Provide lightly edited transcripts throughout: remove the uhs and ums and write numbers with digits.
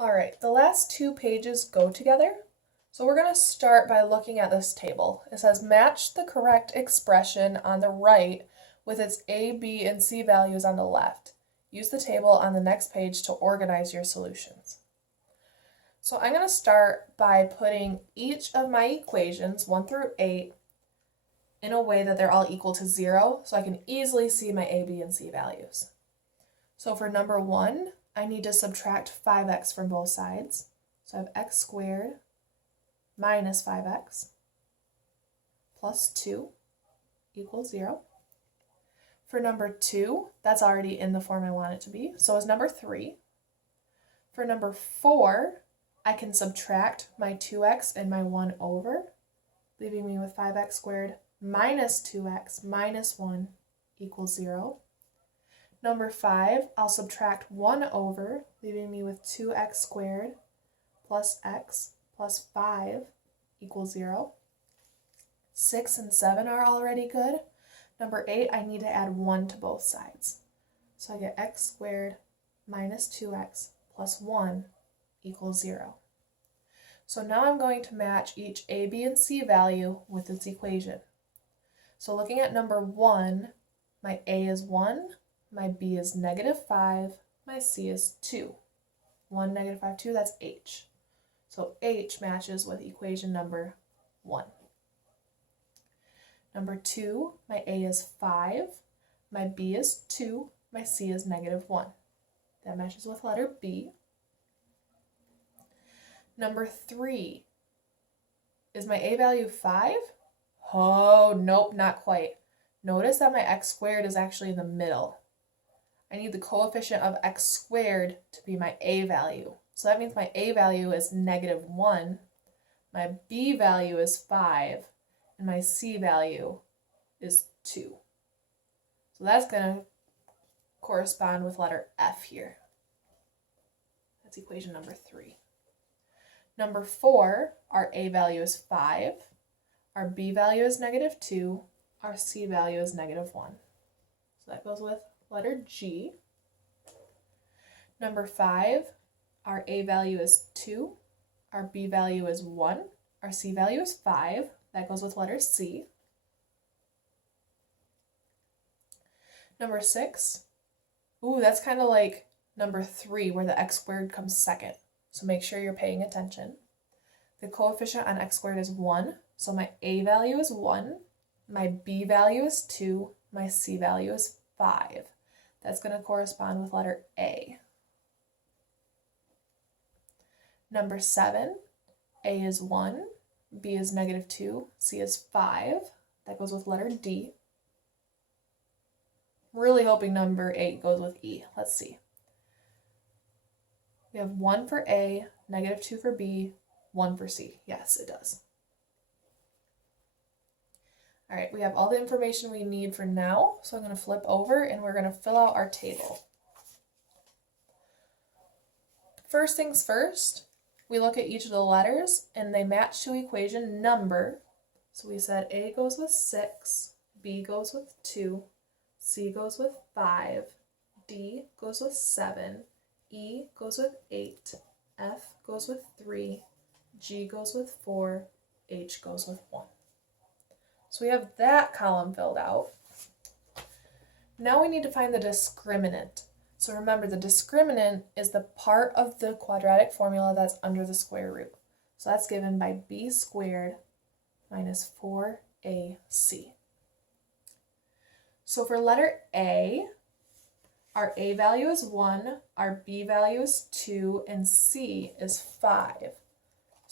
All right, the last two pages go together. So we're going to start by looking at this table. It says match the correct expression on the right with its A, B, and C values on the left. Use the table on the next page to organize your solutions. So I'm going to start by putting each of my equations, 1 through 8, in a way that they're all equal to 0, so I can easily see my A, B, and C values. So for number 1, I need to subtract 5x from both sides. So I have x squared minus 5x plus 2 equals 0. For number 2, that's already in the form I want it to be. So is number 3. For number 4, I can subtract my 2x and my 1 over, leaving me with 5x squared minus 2x minus 1 equals 0. Number 5, I'll subtract 1 over, leaving me with 2x squared plus x plus 5 equals 0. 6 and 7 are already good. Number 8, I need to add 1 to both sides. So I get x squared minus 2x plus 1 equals 0. So now I'm going to match each a, b, and c value with its equation. So looking at number 1, my a is 1, my b is negative 5, my c is 2. 1, negative 5, 2, that's h. So h matches with equation number 1. Number 2, my a is 5, my b is 2, my c is negative 1. That matches with letter B. Number 3, is my a value 5? Oh, nope, not quite. Notice that my x squared is actually in the middle. I need the coefficient of x squared to be my a value. So that means my a value is negative 1, my b value is 5, and my c value is 2. So that's going to correspond with letter F here. That's equation number 3. Number 4, our a value is 5, our b value is negative 2, our c value is negative 1. So that goes with letter G. Number 5, our a value is 2, our b value is 1, our c value is 5. That goes with letter C. Number 6, that's kind of like number 3 where the x squared comes second. So make sure you're paying attention. The coefficient on x squared is 1, so my a value is 1, my b value is 2, my c value is 5. That's going to correspond with letter A. Number 7, a is 1, b is negative 2, c is 5. That goes with letter D. I'm really hoping number 8 goes with E. Let's see. We have 1 for A, negative 2 for B, 1 for C. Yes, it does. All right, we have all the information we need for now, so I'm going to flip over and we're going to fill out our table. First things first, we look at each of the letters and they match to equation number. So we said A goes with 6, B goes with 2, C goes with 5, D goes with 7, E goes with 8, F goes with 3, G goes with 4, H goes with 1. So we have that column filled out. Now we need to find the discriminant. So remember, the discriminant is the part of the quadratic formula that's under the square root. So that's given by b squared minus 4ac. So for letter A, our a value is 1, our b value is 2, and c is 5.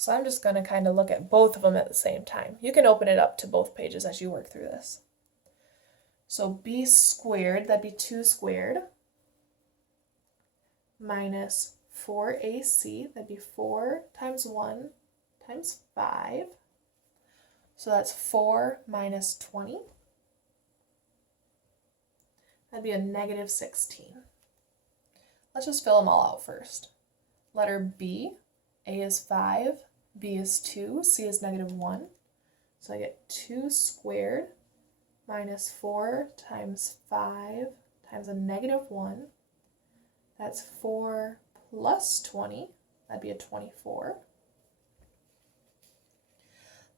So I'm just going to kind of look at both of them at the same time. You can open it up to both pages as you work through this. So b squared, that'd be 2 squared, minus 4ac, that'd be 4 times 1 times 5. So that's 4 minus 20. That'd be a negative 16. Let's just fill them all out first. Letter B, A is 5, B is 2, C is negative 1. So I get 2 squared minus 4 times 5 times a negative 1. That's 4 plus 20. That'd be a 24.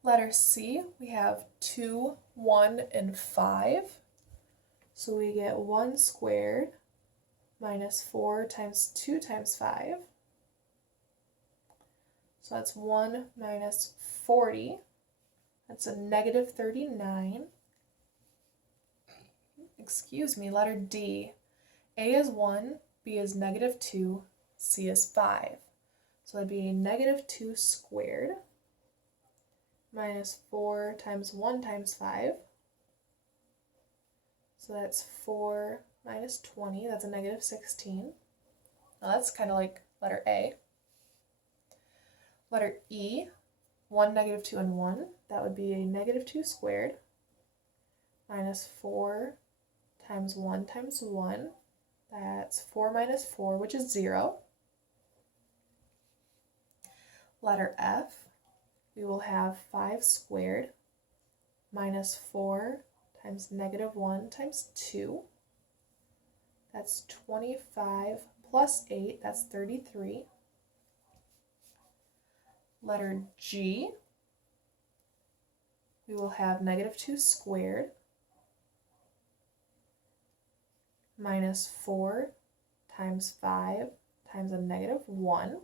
Letter C, we have 2, 1, and 5. So we get 1 squared minus 4 times 2 times 5. So that's 1 minus 40. That's a negative 39. Excuse me, letter D. A is 1, B is negative 2, C is 5. So that'd be negative 2 squared minus 4 times 1 times 5. So that's 4 minus 20, that's a negative 16. Now that's kind of like letter A. Letter E, 1, negative 2, and 1. That would be a negative 2 squared minus 4 times 1 times 1. That's 4 minus 4, which is 0. Letter F, we will have 5 squared minus 4 times negative 1 times 2. That's 25 plus 8, that's 33. Letter G, we will have negative 2 squared minus 4 times 5 times a negative 1.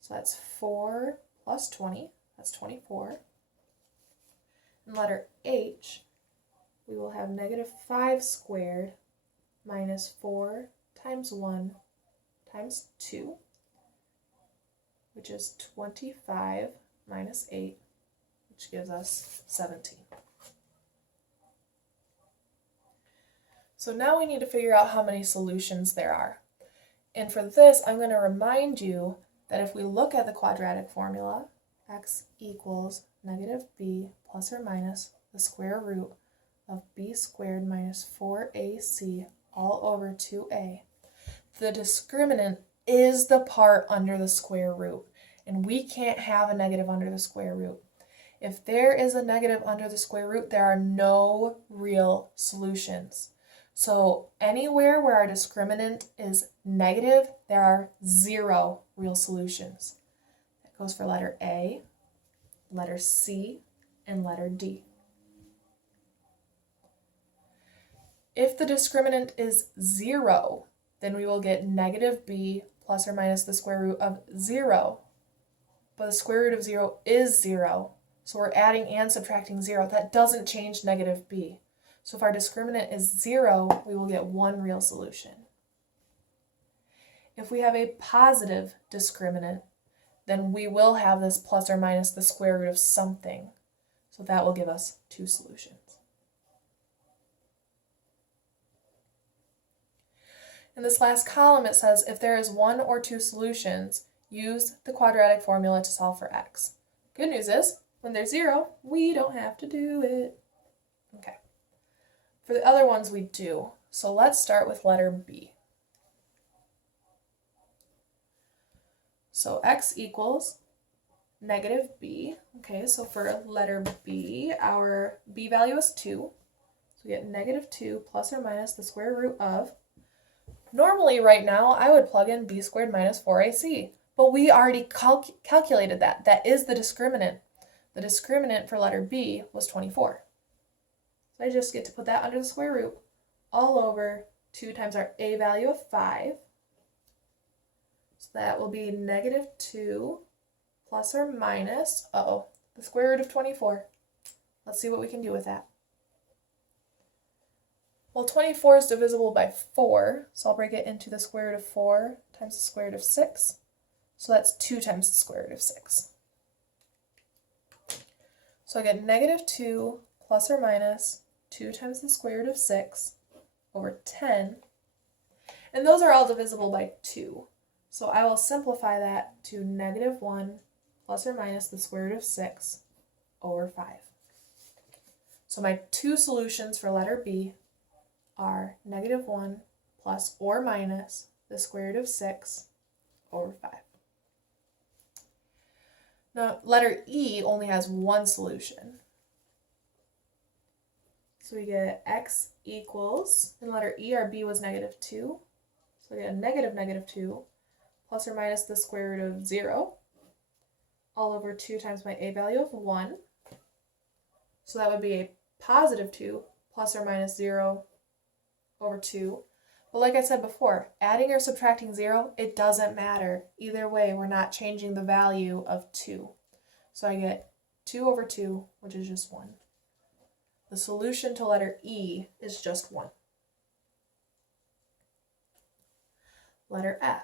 So that's 4 plus 20, that's 24. And letter H, we will have negative 5 squared minus 4 times 1 times 2, which is 25 minus 8, which gives us 17. So now we need to figure out how many solutions there are. And for this, I'm going to remind you that if we look at the quadratic formula, x equals negative b plus or minus the square root of b squared minus 4ac all over 2a. The discriminant is the part under the square root, and we can't have a negative under the square root. If there is a negative under the square root, there are no real solutions. So anywhere where our discriminant is negative, there are 0 real solutions. That goes for letter A, letter C, and letter D. If the discriminant is 0, then we will get negative b plus or minus the square root of 0. But the square root of 0 is 0, so we're adding and subtracting 0. That doesn't change negative b. So if our discriminant is 0, we will get 1 real solution. If we have a positive discriminant, then we will have this plus or minus the square root of something. So that will give us 2 solutions. In this last column, it says if there is 1 or 2 solutions, use the quadratic formula to solve for x. Good news is, when there's 0, we don't have to do it. Okay. For the other ones, we do. So let's start with letter B. So x equals negative b. Okay, so for letter B, our b value is 2. So we get negative 2 plus or minus the square root of. Normally, right now, I would plug in b squared minus 4ac, but we already calculated that. That is the discriminant. The discriminant for letter B was 24. So I just get to put that under the square root all over 2 times our a value of 5. So that will be negative 2 plus or minus, the square root of 24. Let's see what we can do with that. Well, 24 is divisible by 4, so I'll break it into the square root of 4 times the square root of 6. So that's 2 times the square root of 6. So I get negative 2 plus or minus 2 times the square root of 6 over 10. And those are all divisible by 2. So I will simplify that to negative 1 plus or minus the square root of 6 over 5. So my 2 solutions for letter B are negative 1 plus or minus the square root of 6 over 5. Now, letter E only has 1 solution. So we get x equals, in letter E, our b was negative 2. So we get a negative negative 2 plus or minus the square root of 0 all over 2 times my a value of 1. So that would be a positive 2 plus or minus 0 over 2. But like I said before, adding or subtracting 0, it doesn't matter. Either way, we're not changing the value of 2. So I get 2 over 2, which is just 1. The solution to letter E is just 1. Letter F.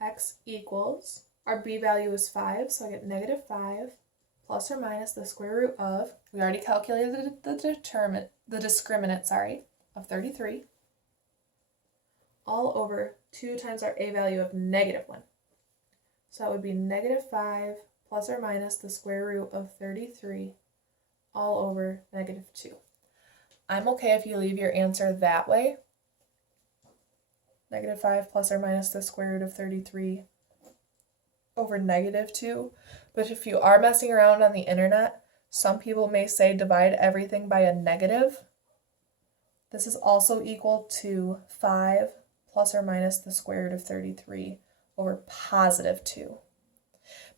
X equals, our b value is 5, so I get negative 5 plus or minus the square root of, we already calculated the discriminant, of 33, all over 2 times our a value of negative 1. So that would be negative 5 plus or minus the square root of 33 all over negative 2. I'm okay if you leave your answer that way. Negative 5 plus or minus the square root of 33 over negative 2. But if you are messing around on the internet, some people may say divide everything by a negative. This is also equal to 5 plus or minus the square root of 33 over positive 2.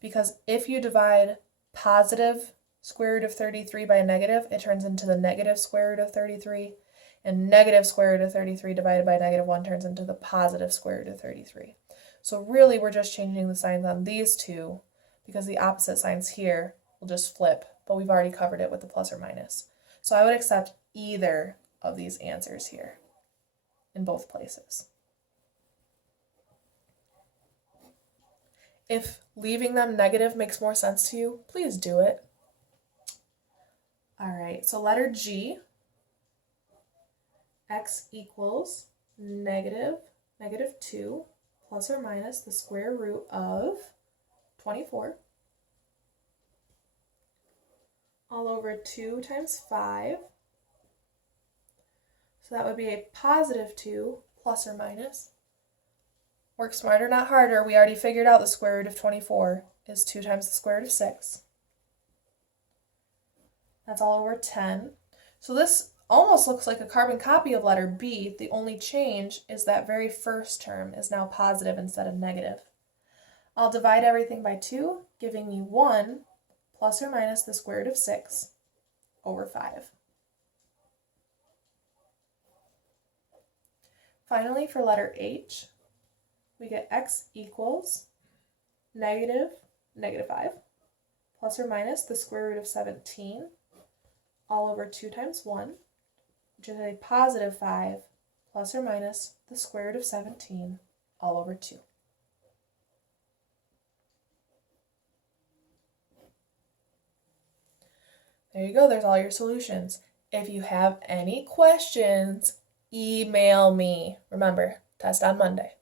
Because if you divide positive square root of 33 by a negative, it turns into the negative square root of 33. And negative square root of 33 divided by negative 1 turns into the positive square root of 33. So really we're just changing the signs on these two because the opposite signs here will just flip, but we've already covered it with the plus or minus. So I would accept either of these answers here in both places. If leaving them negative makes more sense to you, please do it. All right, so letter G. X equals negative 2 plus or minus the square root of 24 all over 2 times 5. So that would be a positive 2 plus or minus. Work smarter, not harder. We already figured out the square root of 24 is 2 times the square root of 6. That's all over 10. So this almost looks like a carbon copy of letter B. The only change is that very first term is now positive instead of negative. I'll divide everything by 2, giving me 1 plus or minus the square root of 6 over 5. Finally, for letter H, we get x equals negative 5 plus or minus the square root of 17 all over 2 times 1. Which is a positive 5 plus or minus the square root of 17 all over 2. There you go, there's all your solutions. If you have any questions, email me. Remember, test on Monday.